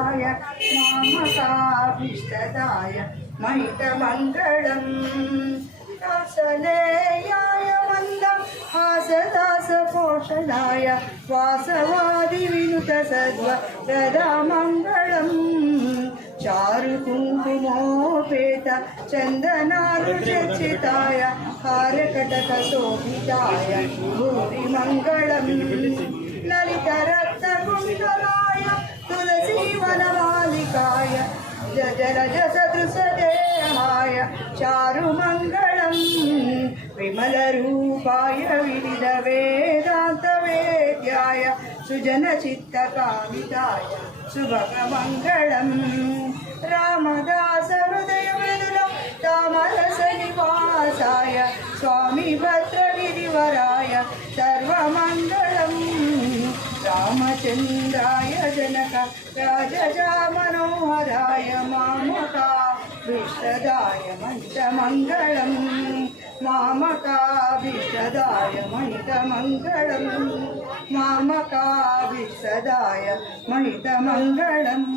भीष्टदाय मामकाभीष्टदाय महितमङ्गलम् कौसलेयाय मन्दं हासदासपोषणाय वासवादिविनुतसद्वरदामङ्गलम् चारुकुङ्कुमोपेत चन्दनानुचर्चिताय हारकटकशोभिताय भूरिमङ्गलम् ललितरत्नकुण्डलाय तुलसीवनमालिकाय जलजसदृशदेहाय चारुमङ्गलम् विमलरूपाय विविधवेदान्तवेद्याय सुजनचित्तकामिताय शुभमङ्गलम् रामदासहृदयमृदुलं तामरसनिवासाय स्वामी भद्रगिरिवराय सर्वमङ्गलम् रामचन्द्राय जनक राजजा मनोहराय मामकाभीष्टदाय महितमङ्गलम् मामकाभीष्टदाय महितमङ्गलम् मामकाभीष्टदाय महितमङ्गलम्।